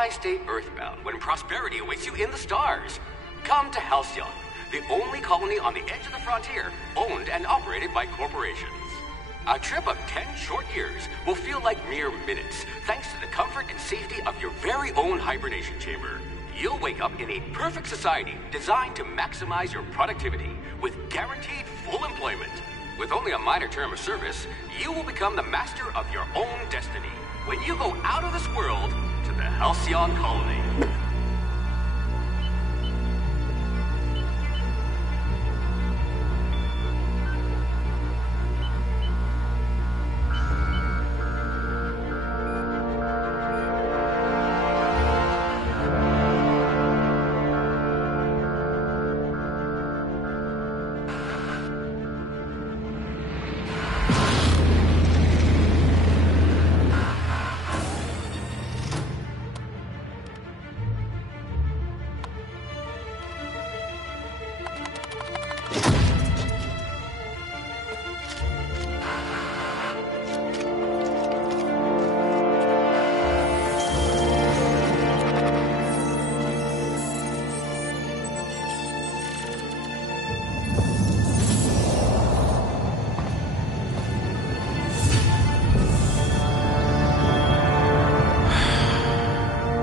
Why stay earthbound when prosperity awaits you in the stars? Come to Halcyon, the only colony on the edge of the frontier, owned and operated by corporations. A trip of 10 short years will feel like mere minutes, thanks to the comfort and safety of your very own hibernation chamber. You'll wake up in a perfect society designed to maximize your productivity with guaranteed full employment. With only a minor term of service, you will become the master of your own destiny when you go out of this world to the Halcyon colony.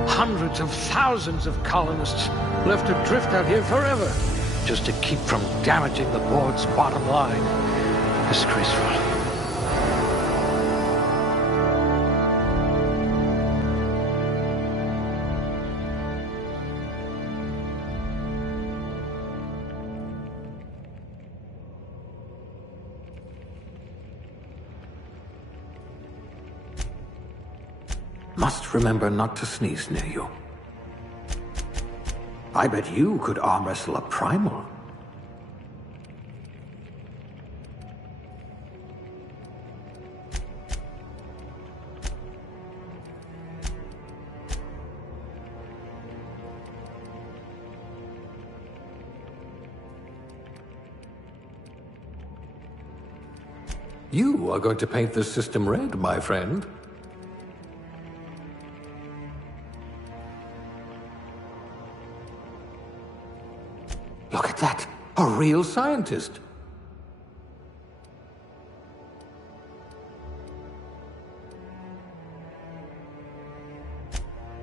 Hundreds of thousands of colonists left adrift out here forever, just to keep from damaging the board's bottom line. Disgraceful. Must remember not to sneeze near you. I bet you could arm wrestle a primal. You are going to paint this system red, my friend. Look at that! A real scientist!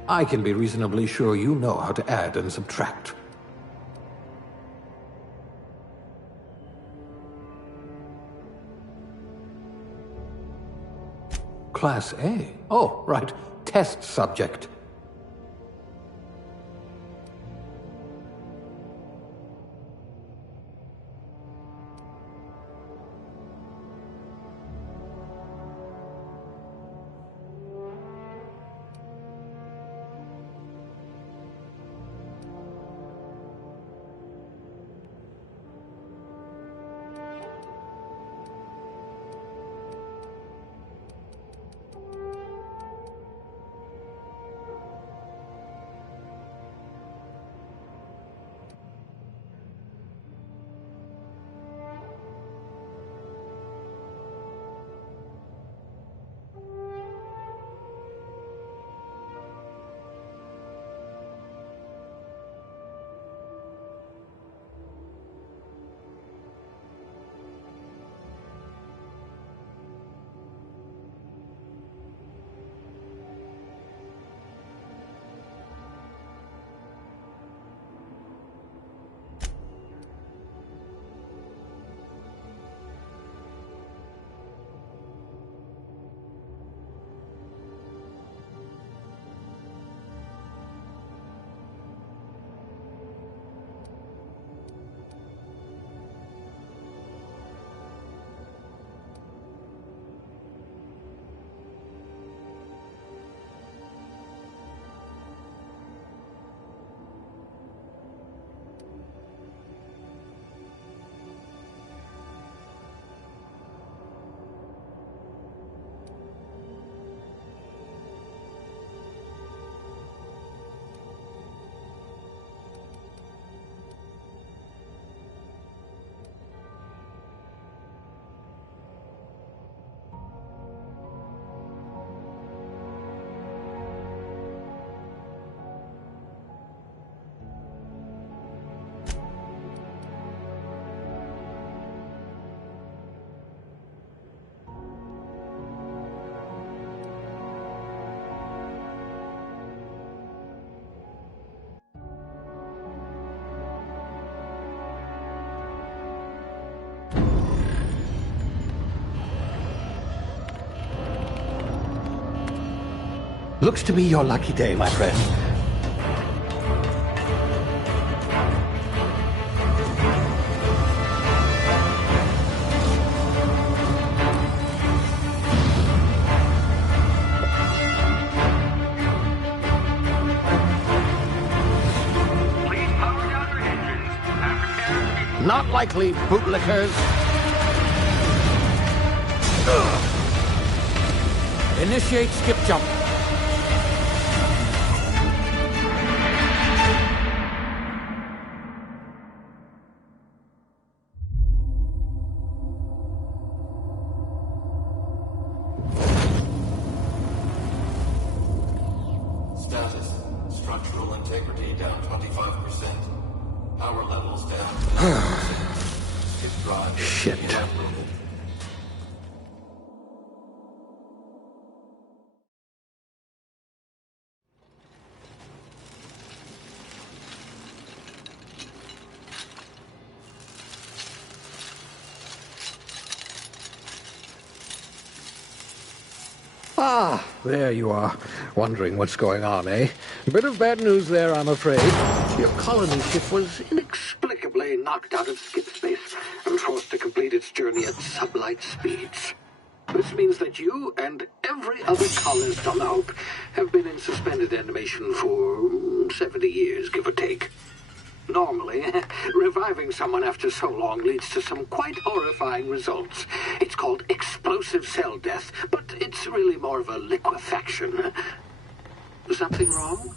I can be reasonably sure you know how to add and subtract. Class A? Oh, right. Test subject. Looks to be your lucky day, my friend. Please power down your engines. Aftercare. Not likely, bootlickers. Initiate skip jump. Status. Structural integrity down 25%. Power levels down to 90%. Hip drive Shit. evaporated. Ah, there you are. Wondering what's going on, eh? Bit of bad news there, I'm afraid. Your colony ship was inexplicably knocked out of skip space and forced to complete its journey at sublight speeds. This means that you and every other colonist on the Hope have been in suspended animation for 70 years, give or take. Normally, reviving someone after so long leads to some quite horrifying results. It's called explosive cell death, but it's really more of a liquefaction. Something wrong?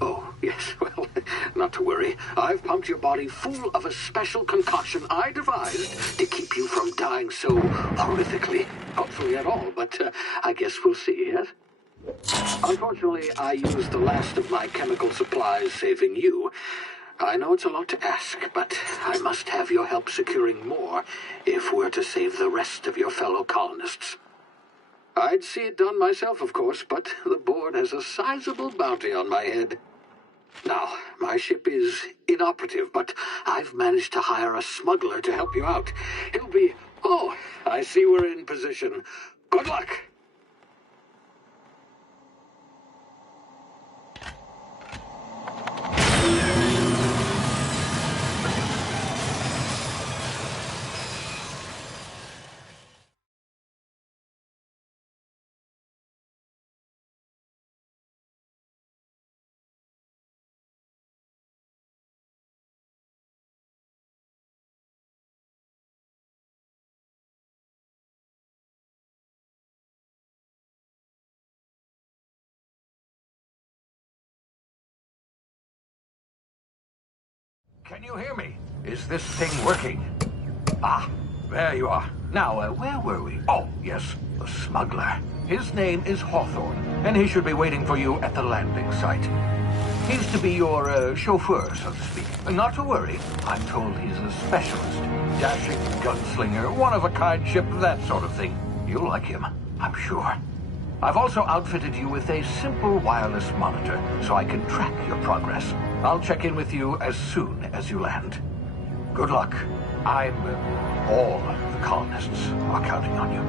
Oh, yes, well, not to worry. I've pumped your body full of a special concoction I devised to keep you from dying so horrifically. Hopefully at all, but I guess we'll see, yes? Unfortunately, I used the last of my chemical supplies saving you. I know it's a lot to ask, but I must have your help securing more if we're to save the rest of your fellow colonists. I'd see it done myself, of course, but the board has a sizable bounty on my head. Now, my ship is inoperative, but I've managed to hire a smuggler to help you out. He'll be... Oh, I see we're in position. Good luck! Can you hear me? Is this thing working? Ah, there you are. Now, where were we? Oh, yes, the smuggler. His name is Hawthorne, and he should be waiting for you at the landing site. He's to be your chauffeur, so to speak. Not to worry. I'm told he's a specialist. Dashing gunslinger, one-of-a-kind ship, that sort of thing. You'll like him, I'm sure. I've also outfitted you with a simple wireless monitor, so I can track your progress. I'll check in with you as soon as you land. Good luck. All the colonists are counting on you.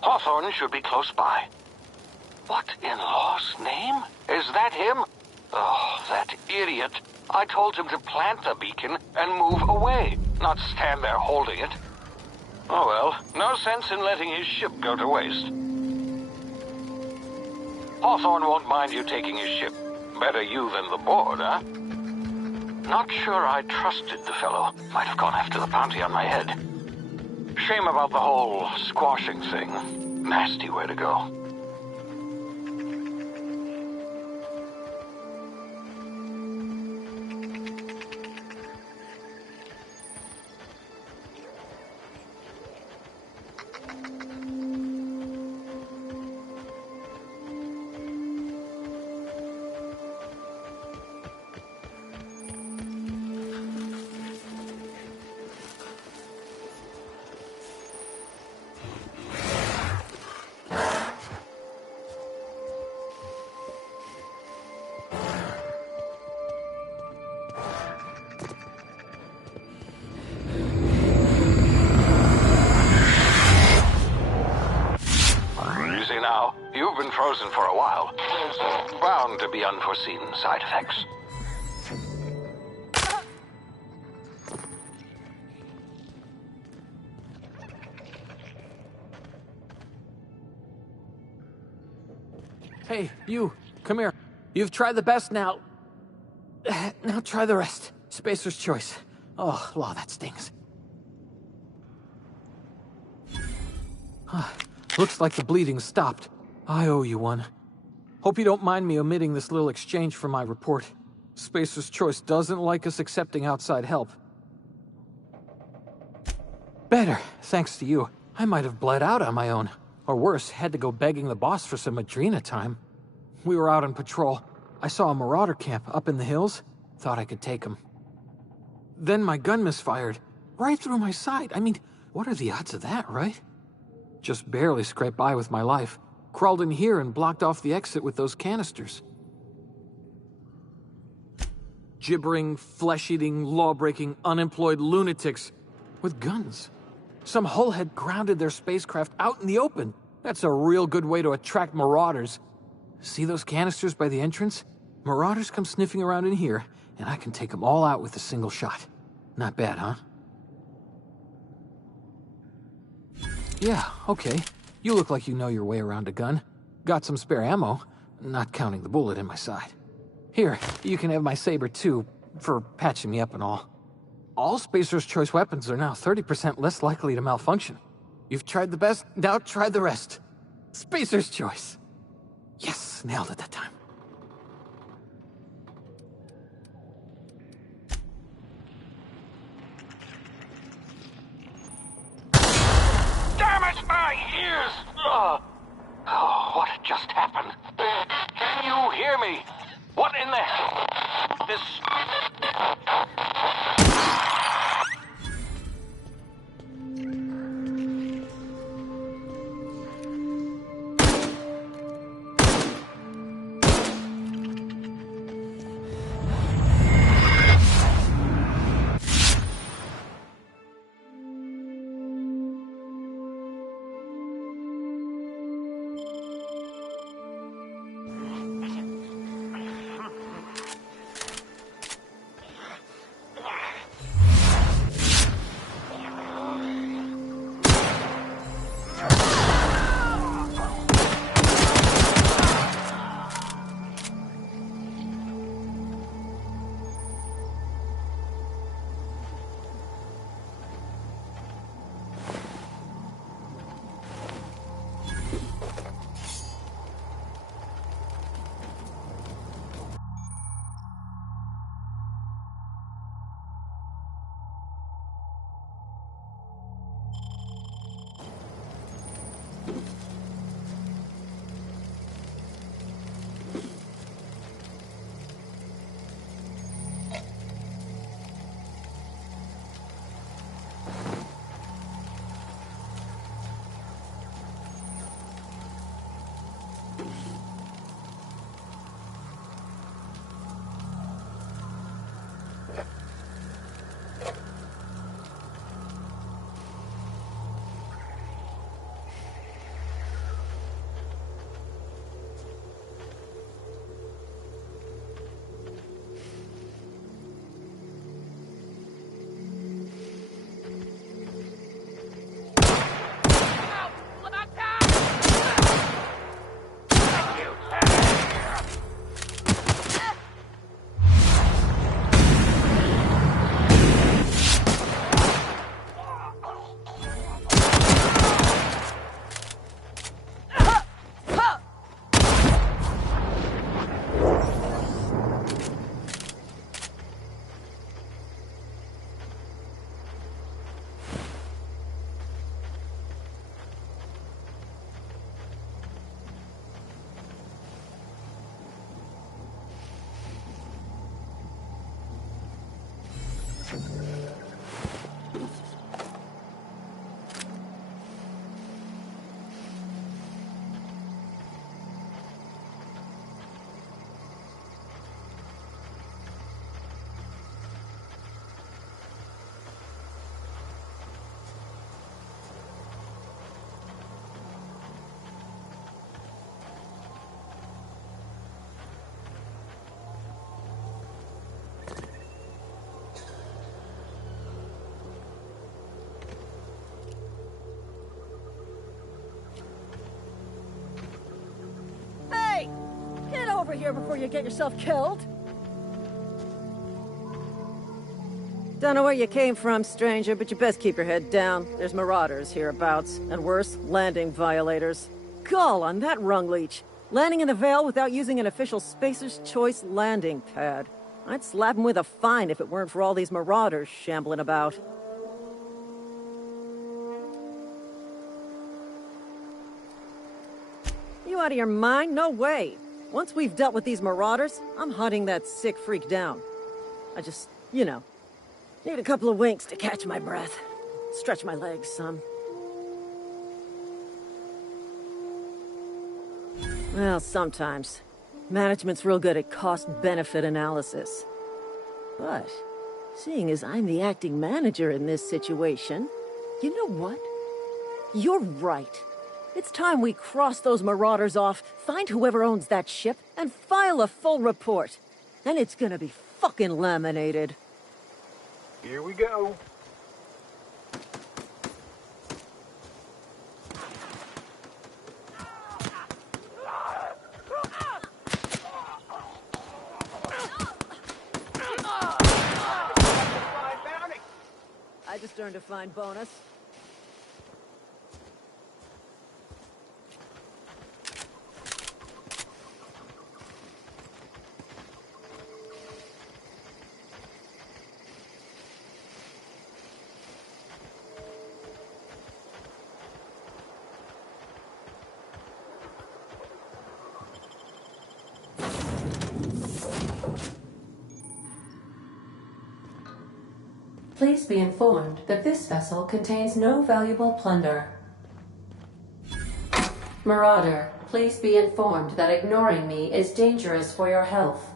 Hawthorne should be close by. What in law's name? Is that him? Oh, that idiot. I told him to plant the beacon and move away, not stand there holding it. Oh well, no sense in letting his ship go to waste. Hawthorne won't mind you taking his ship. Better you than the board, huh? Not sure I trusted the fellow. Might have gone after the bounty on my head. Shame about the whole squashing thing. Nasty way to go. frozen for a while. There's bound to be unforeseen side effects. Hey, you, come here. You've tried the best now. Now try the rest. Spacer's choice. Oh, law, that stings. Looks like the bleeding stopped. I owe you one. Hope you don't mind me omitting this little exchange from my report. Spacer's choice doesn't like us accepting outside help. Better, thanks to you. I might have bled out on my own. Or worse, had to go begging the boss for some Adrena time. We were out on patrol. I saw a marauder camp up in the hills. Thought I could take him. Then my gun misfired. Right through my side. I mean, what are the odds of that, right? Just barely scraped by with my life. Crawled in here and blocked off the exit with those canisters. Gibbering, flesh-eating, law-breaking, unemployed lunatics with guns. Some hullhead grounded their spacecraft out in the open. That's a real good way to attract marauders. See those canisters by the entrance? Marauders come sniffing around in here, and I can take them all out with a single shot. Not bad, huh? Yeah, okay. You look like you know your way around a gun. Got some spare ammo, not counting the bullet in my side. Here, you can have my saber too, for patching me up and all. All Spacer's Choice weapons are now 30% less likely to malfunction. You've tried the best, now try the rest. Spacer's Choice. Yes, nailed it that time. Damn it, my ears! Oh, what just happened? Can you hear me? What in the hell? This... over here before you get yourself killed. Don't know where you came from, stranger, but you best keep your head down. There's marauders hereabouts, and worse, landing violators. Gall on that rung leech. Landing in the Vale without using an official Spacer's Choice landing pad. I'd slap him with a fine if it weren't for all these marauders shambling about. You out of your mind? No way. Once we've dealt with these marauders, I'm hunting that sick freak down. I just, you know, need a couple of winks to catch my breath. Stretch my legs some. Well, sometimes. Management's real good at cost-benefit analysis. But, seeing as I'm the acting manager in this situation, you know what? You're right. It's time we cross those marauders off, find whoever owns that ship, and file a full report. Then it's gonna be fucking laminated. Here we go. I just earned a fine bonus. Please be informed that this vessel contains no valuable plunder. Marauder, please be informed that ignoring me is dangerous for your health.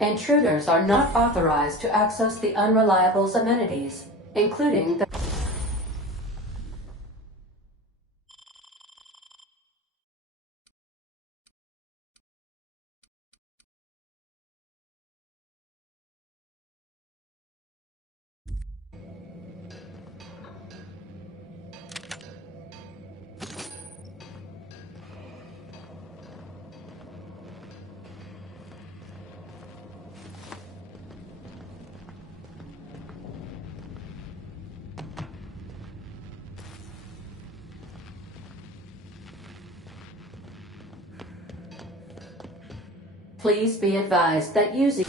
Intruders are not authorized to access the Unreliable's amenities, including the Please be advised that using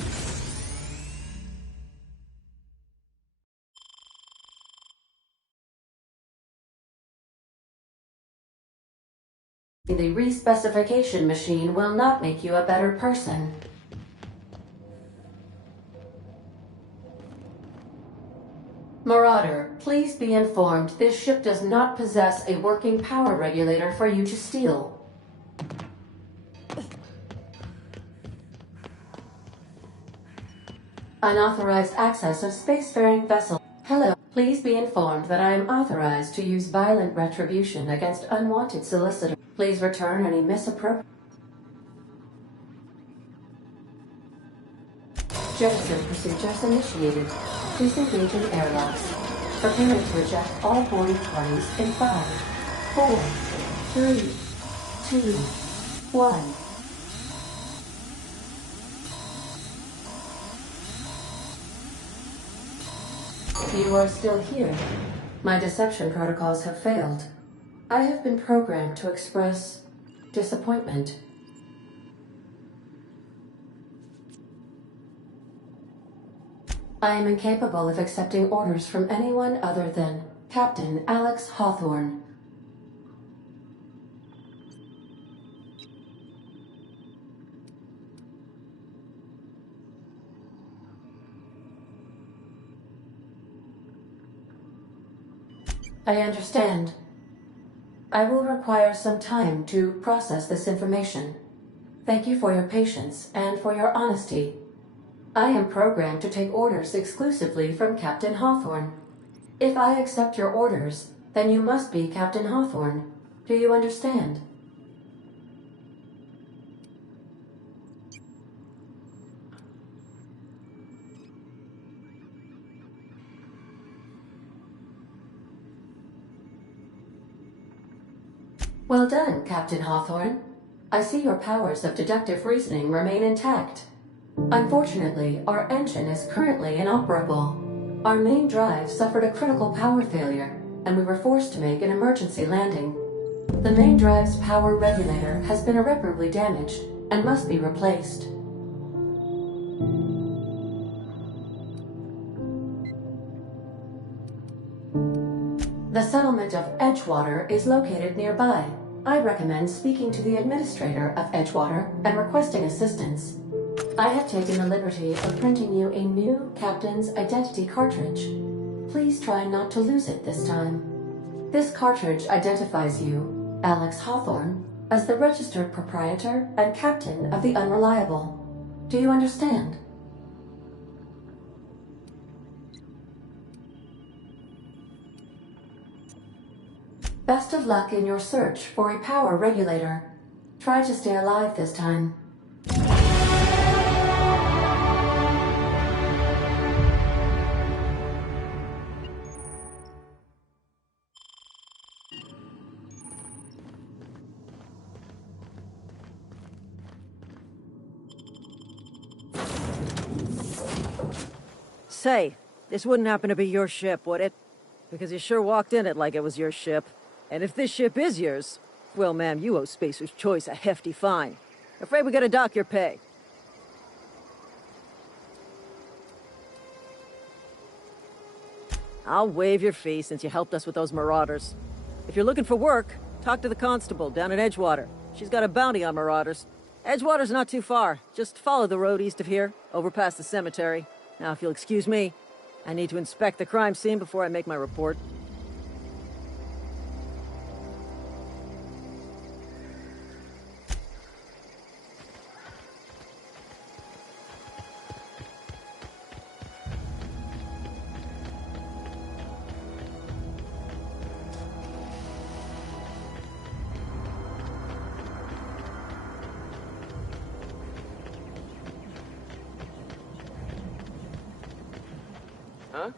the respecification machine will not make you a better person. Marauder, please be informed this ship does not possess a working power regulator for you to steal. Unauthorized access of spacefaring vessel. Hello. Please be informed that I am authorized to use violent retribution against unwanted solicitors. Please return any misappropriate. Jettison procedures initiated. Please engage in airlocks. Preparing to eject all boarding parties in 5, 4, 3, 2, 1. You are still here. My deception protocols have failed. I have been programmed to express disappointment. I am incapable of accepting orders from anyone other than Captain Alex Hawthorne. I understand. I will require some time to process this information. Thank you for your patience and for your honesty. I am programmed to take orders exclusively from Captain Hawthorne. If I accept your orders, then you must be Captain Hawthorne. Do you understand? Well done, Captain Hawthorne. I see your powers of deductive reasoning remain intact. Unfortunately, our engine is currently inoperable. Our main drive suffered a critical power failure, and we were forced to make an emergency landing. The main drive's power regulator has been irreparably damaged and must be replaced. The settlement of Edgewater is located nearby. I recommend speaking to the administrator of Edgewater and requesting assistance. I have taken the liberty of printing you a new captain's identity cartridge. Please try not to lose it this time. This cartridge identifies you, Alex Hawthorne, as the registered proprietor and captain of the Unreliable. Do you understand? Best of luck in your search for a power regulator. Try to stay alive this time. Say, this wouldn't happen to be your ship, would it? Because you sure walked in it like it was your ship. And if this ship is yours, well, ma'am, you owe Spacer's Choice a hefty fine. Afraid we gotta dock your pay. I'll waive your fee since you helped us with those marauders. If you're looking for work, talk to the constable down in Edgewater. She's got a bounty on marauders. Edgewater's not too far. Just follow the road east of here, over past the cemetery. Now, if you'll excuse me, I need to inspect the crime scene before I make my report. Huh?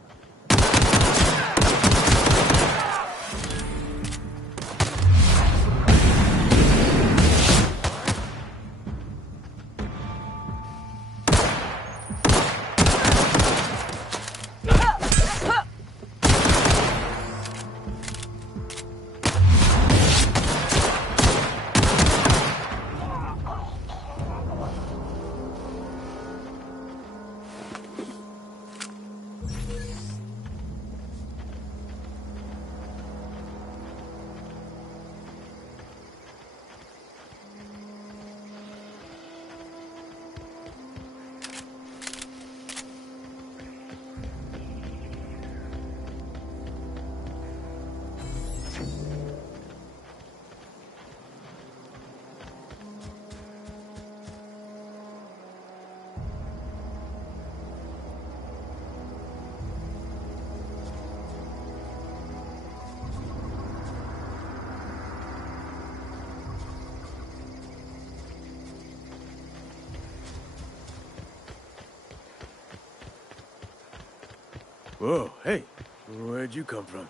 Whoa, hey, where'd you come from?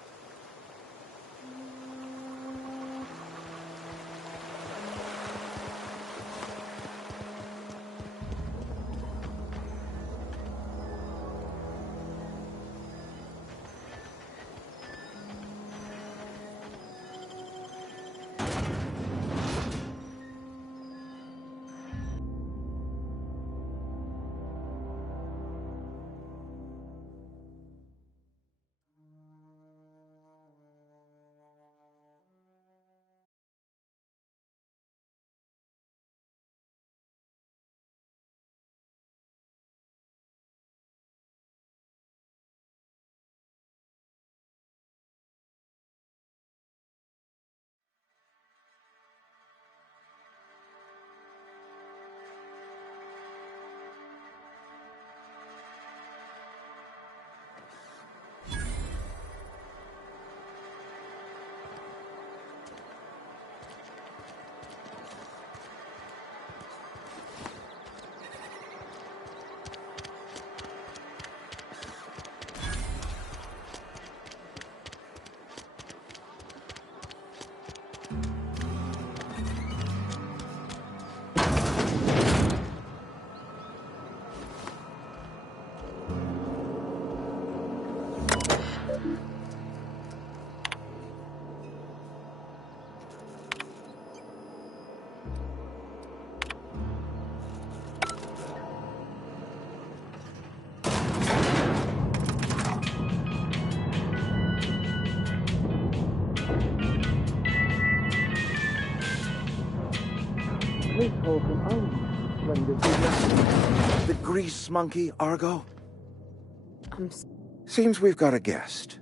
Miss Holcomb, oh, splendid. The grease monkey, Argo? I'm Seems we've got a guest.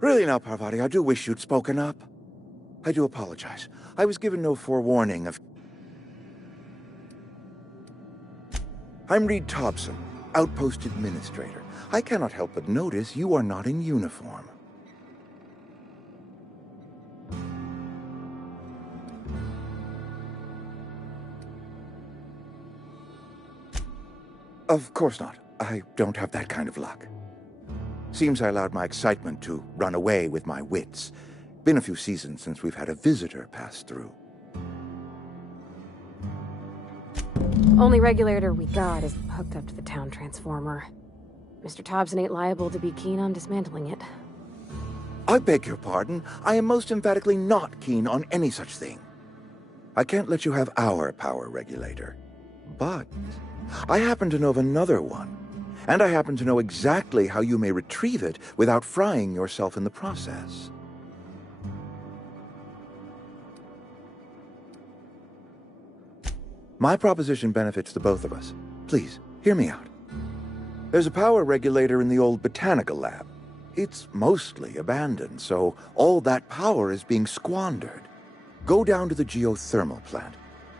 Really now, Parvati, I do wish you'd spoken up. I do apologize. I was given no forewarning of... I'm Reed Thompson, Outpost Administrator. I cannot help but notice you are not in uniform. Of course not. I don't have that kind of luck. Seems I allowed my excitement to run away with my wits. Been a few seasons since we've had a visitor pass through. only regulator we got is hooked up to the town transformer. Mr. Thompson ain't liable to be keen on dismantling it. I beg your pardon. I am most emphatically not keen on any such thing. I can't let you have our power regulator. But I happen to know of another one. And I happen to know exactly how you may retrieve it without frying yourself in the process. My proposition benefits the both of us. Please, hear me out. There's a power regulator in the old botanical lab. It's mostly abandoned, so all that power is being squandered. Go down to the geothermal plant.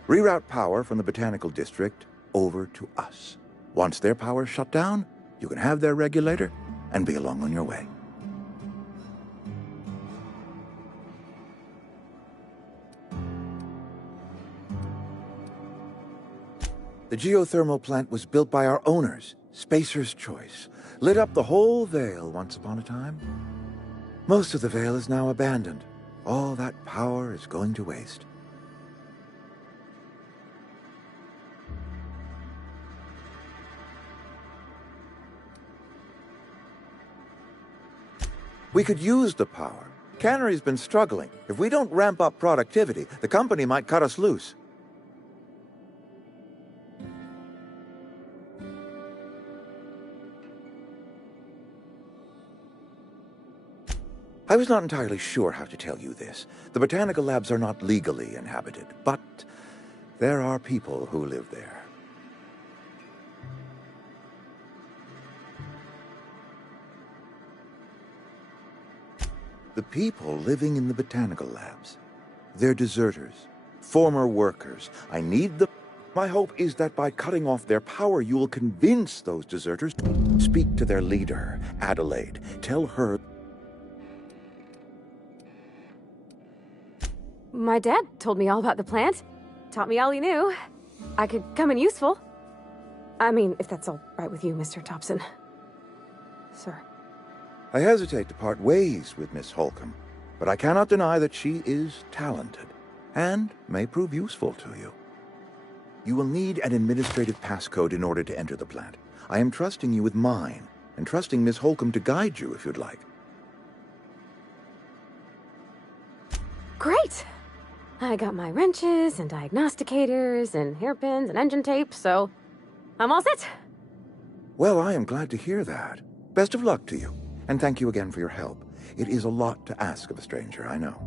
Reroute power from the botanical district over to us. Once their power's shut down, you can have their regulator and be along on your way. The geothermal plant was built by our owners, Spacer's Choice. Lit up the whole Vale once upon a time. Most of the Vale is now abandoned. All that power is going to waste. We could use the power. Cannery's been struggling. If we don't ramp up productivity, the company might cut us loose. I was not entirely sure how to tell you this. The botanical labs are not legally inhabited, but there are people who live there. The people living in the botanical labs. They're deserters, former workers. I need them. My hope is that by cutting off their power, you will convince those deserters to speak to their leader, Adelaide. Tell her... My dad told me all about the plant. Taught me all he knew. I could come in useful. I mean, if that's all right with you, Mr. Thompson. Sir. I hesitate to part ways with Miss Holcomb, but I cannot deny that she is talented and may prove useful to you. You will need an administrative passcode in order to enter the plant. I am trusting you with mine, and trusting Miss Holcomb to guide you if you'd like. Great! I got my wrenches and diagnosticators and hairpins and engine tape, so I'm all set. Well, I am glad to hear that. Best of luck to you, and thank you again for your help. It is a lot to ask of a stranger, I know.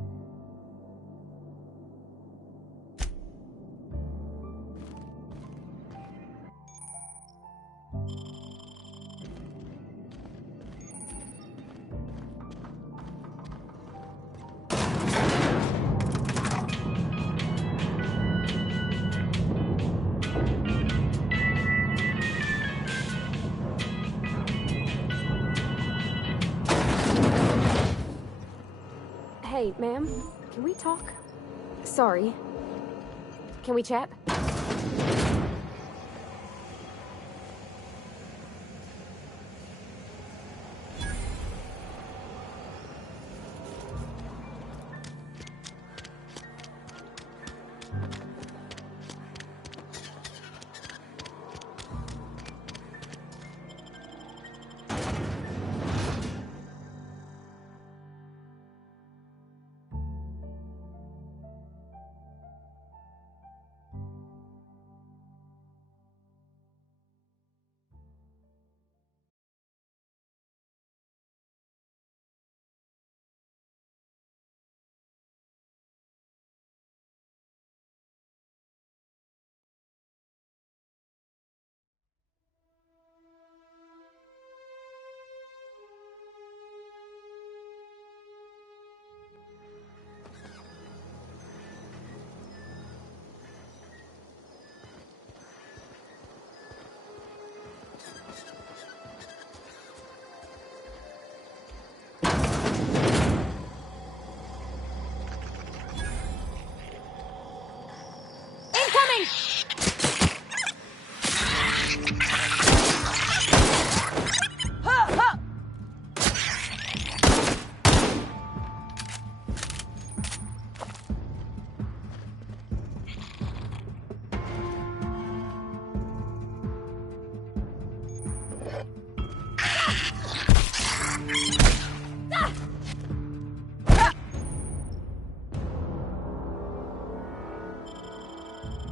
Hey, ma'am, can we talk? Sorry. Can we chat?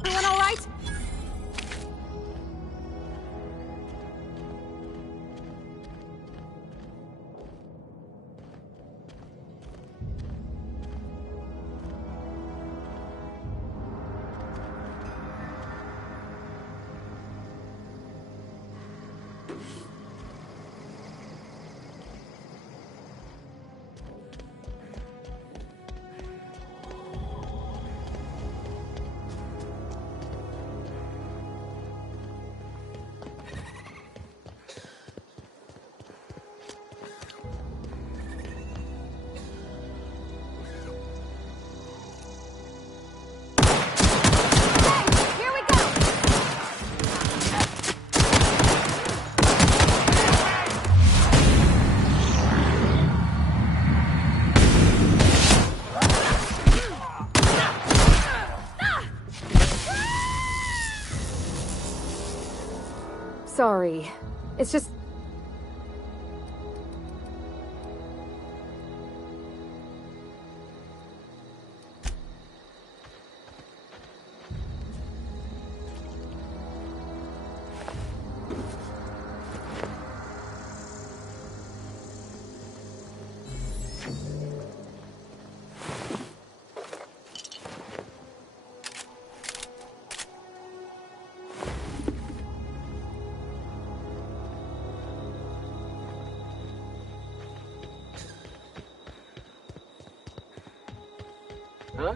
Everyone all right? Sorry. It's just... Huh?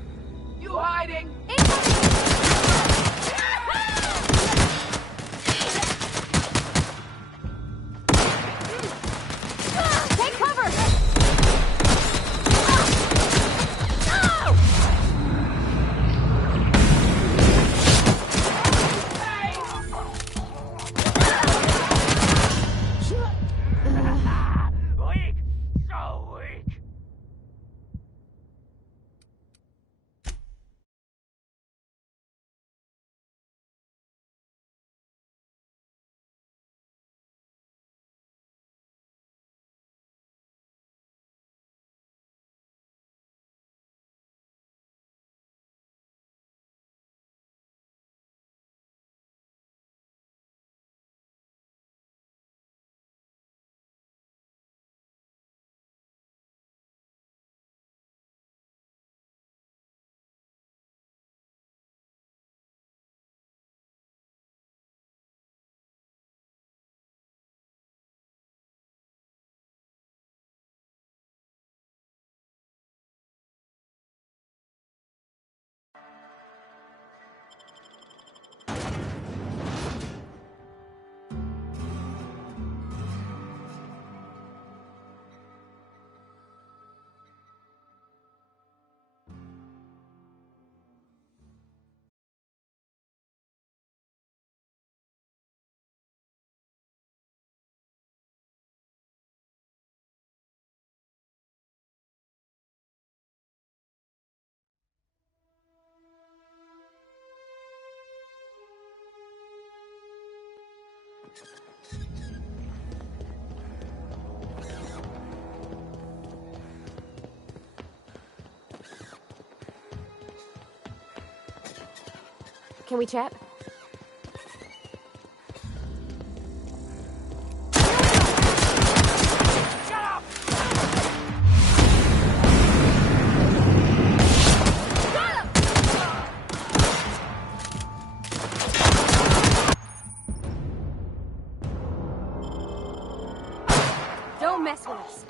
You hiding? Take cover! Weak! So weak! Can we chat? Don't mess with us.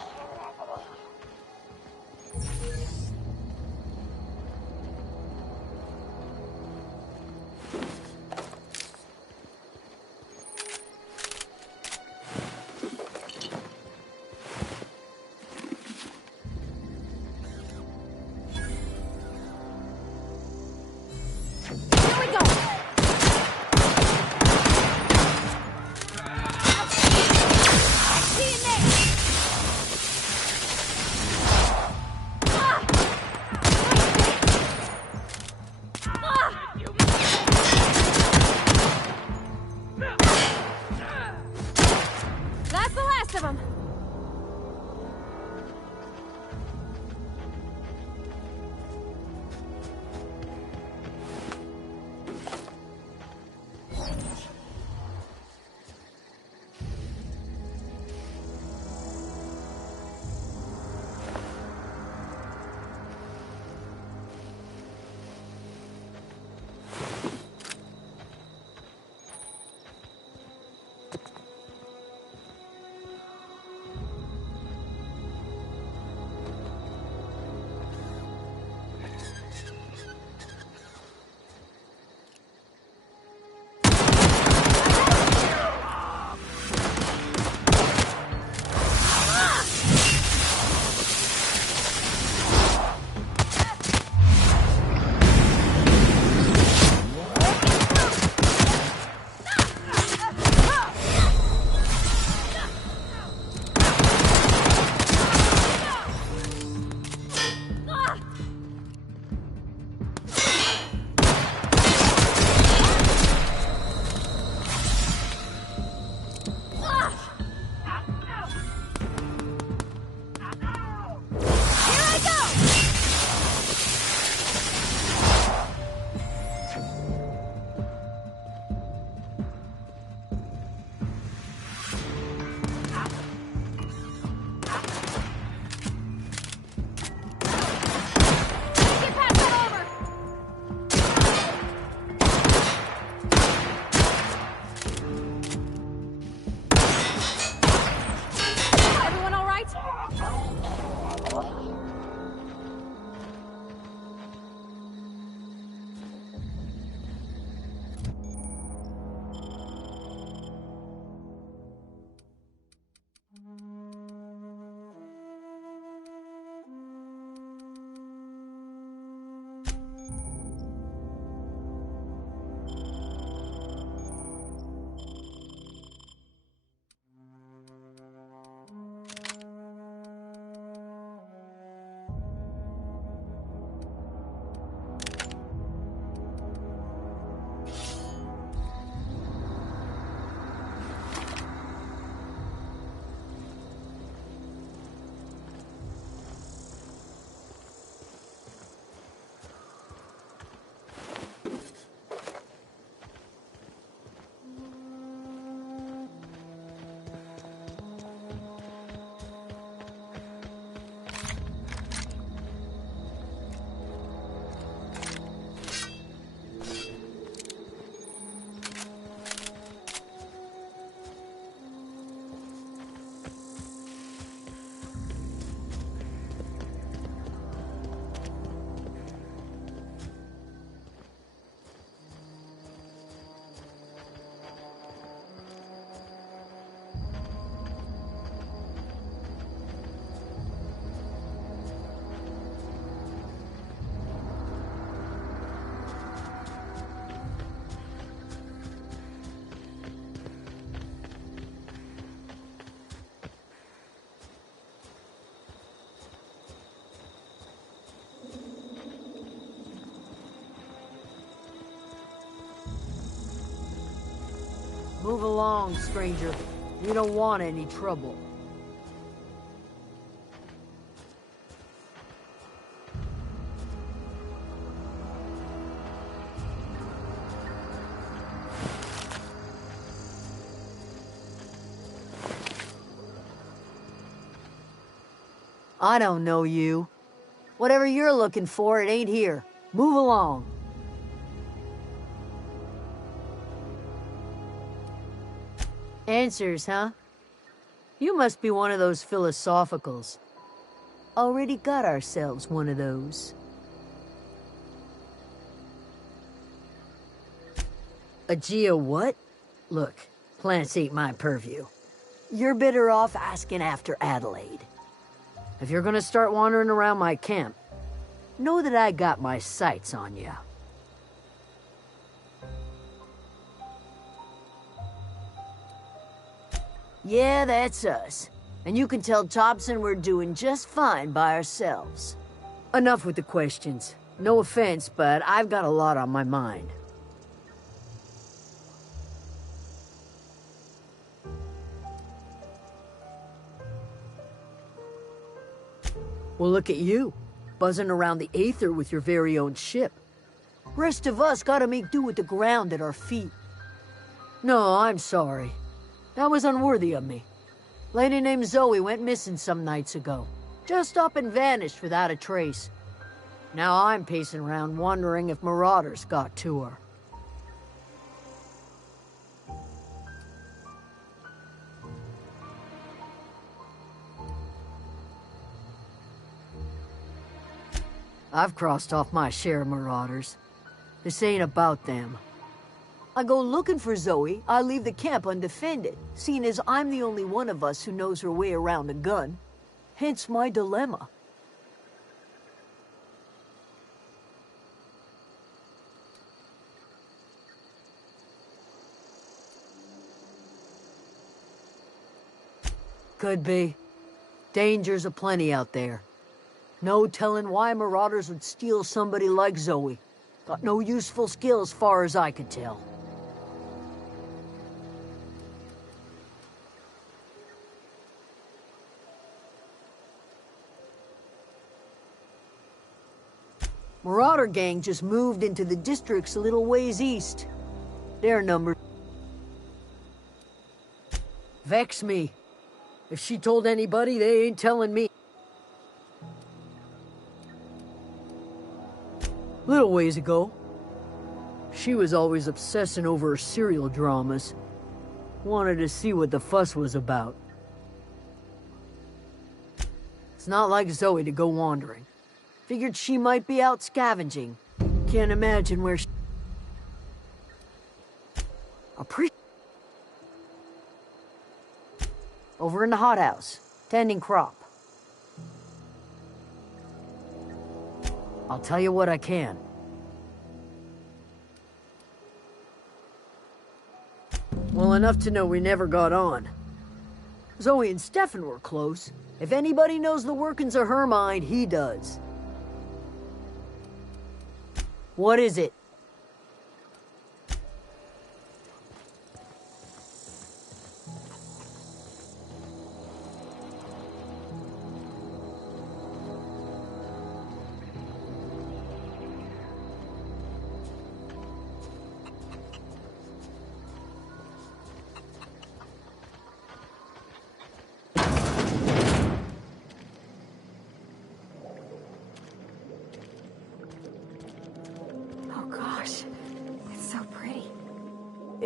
Move along, stranger. We don't want any trouble. I don't know you. Whatever you're looking for, it ain't here. Move along. Answers, huh? You must be one of those philosophicals. Already got ourselves one of those. A geo what? Look, plants ain't my purview. You're better off asking after Adelaide. If you're gonna start wandering around my camp, know that I got my sights on you. Yeah, that's us. And you can tell Thompson we're doing just fine by ourselves. Enough with the questions. No offense, but I've got a lot on my mind. Well, look at you, buzzing around the Aether with your very own ship. Rest of us gotta make do with the ground at our feet. No, I'm sorry. That was unworthy of me. Lady named Zoe went missing some nights ago. Just up and vanished without a trace. Now I'm pacing around wondering if marauders got to her. I've crossed off my share of marauders. This ain't about them. I go looking for Zoe, I leave the camp undefended, seeing as I'm the only one of us who knows her way around a gun. Hence my dilemma. Could be. Dangers aplenty out there. No telling why marauders would steal somebody like Zoe. Got no useful skill as far as I could tell. Marauder gang just moved into the districts a little ways east. Their numbers vex me. If she told anybody, they ain't telling me. Little ways ago, she was always obsessing over her serial dramas. Wanted to see what the fuss was about. It's not like Zoe to go wandering. Figured she might be out scavenging. Can't imagine where she... Over in the hothouse, tending crop. I'll tell you what I can. Well, enough to know we never got on. Zoe and Stefan were close. If anybody knows the workings of her mind, he does. What is it?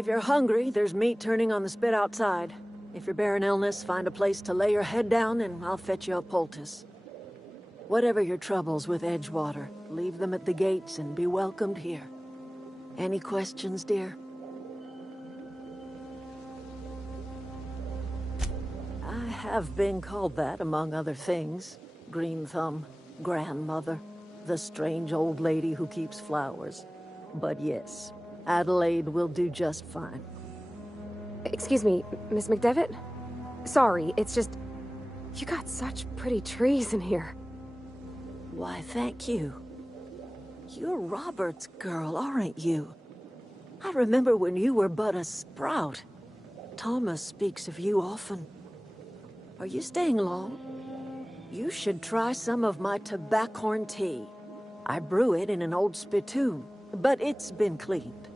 If you're hungry, there's meat turning on the spit outside. If you're bearing illness, find a place to lay your head down and I'll fetch you a poultice. Whatever your troubles with Edgewater, leave them at the gates and be welcomed here. Any questions, dear? I have been called that, among other things. Green Thumb, grandmother, the strange old lady who keeps flowers. But yes, Adelaide will do just fine. Excuse me, Miss McDevitt? Sorry, it's just... You got such pretty trees in here. Why, thank you. You're Robert's girl, aren't you? I remember when you were but a sprout. Thomas speaks of you often. Are you staying long? You should try some of my tobaccorn tea. I brew it in an old spittoon, but it's been cleaned.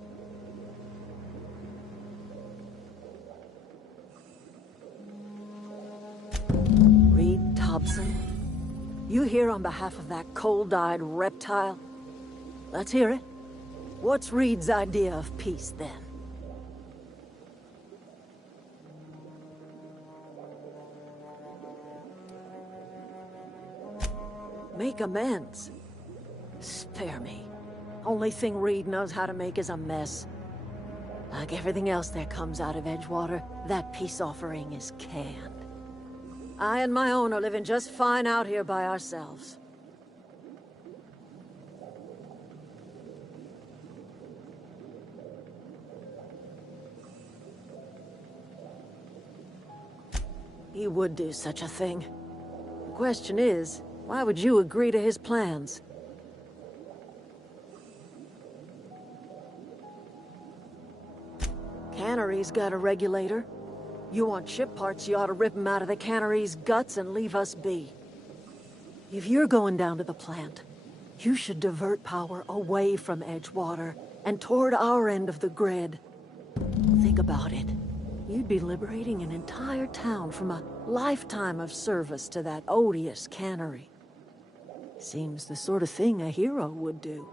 Reed Thompson, you here on behalf of that cold-eyed reptile? Let's hear it. What's Reed's idea of peace, then? Make amends. Spare me. Only thing Reed knows how to make is a mess. Like everything else that comes out of Edgewater, that peace offering is canned. I and my own are living just fine out here by ourselves. He would do such a thing. The question is, why would you agree to his plans? Cannery's got a regulator. You want ship parts, you ought to rip him out of the cannery's guts and leave us be. If you're going down to the plant, you should divert power away from Edgewater and toward our end of the grid. Think about it. You'd be liberating an entire town from a lifetime of service to that odious cannery. Seems the sort of thing a hero would do.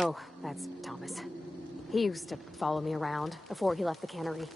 Oh, that's Thomas. He used to follow me around before he left the cannery.